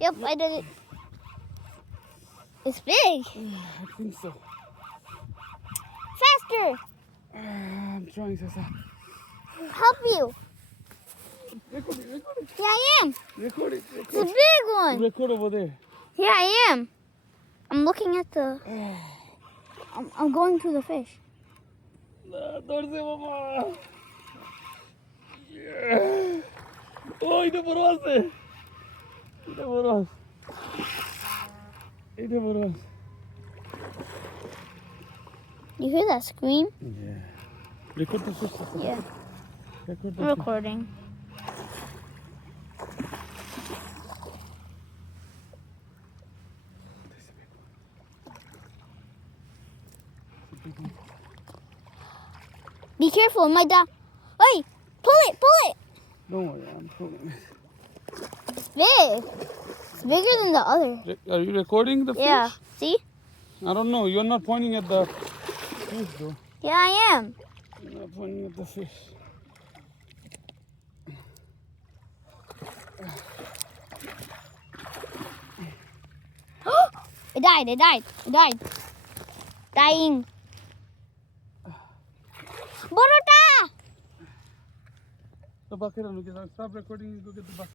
Yep, I did it. It's big. I think so. Faster. I'm trying, Sasa. Help you. Record it. Yeah, I am. Record it. It's a big one. Record over there. Yeah, I am. I'm looking at the... I'm going through the fish. Don't say, Mama. Yeah. Oh, ito boros eh. Ito boros. Ito boros. You hear that scream? Yeah. Record the fish. Sasa. Yeah. Record the I'm fish. recording. Be careful, my dog. Hey, pull it. Don't worry, I'm pulling it. It's big. It's bigger than the other. Are you recording the fish? Yeah. See? I don't know. You're not pointing at the fish, though. Yeah, I am. You're not pointing at the fish. It died. Dying. Borota! The bucket, and look at that. Stop recording and go get the bucket.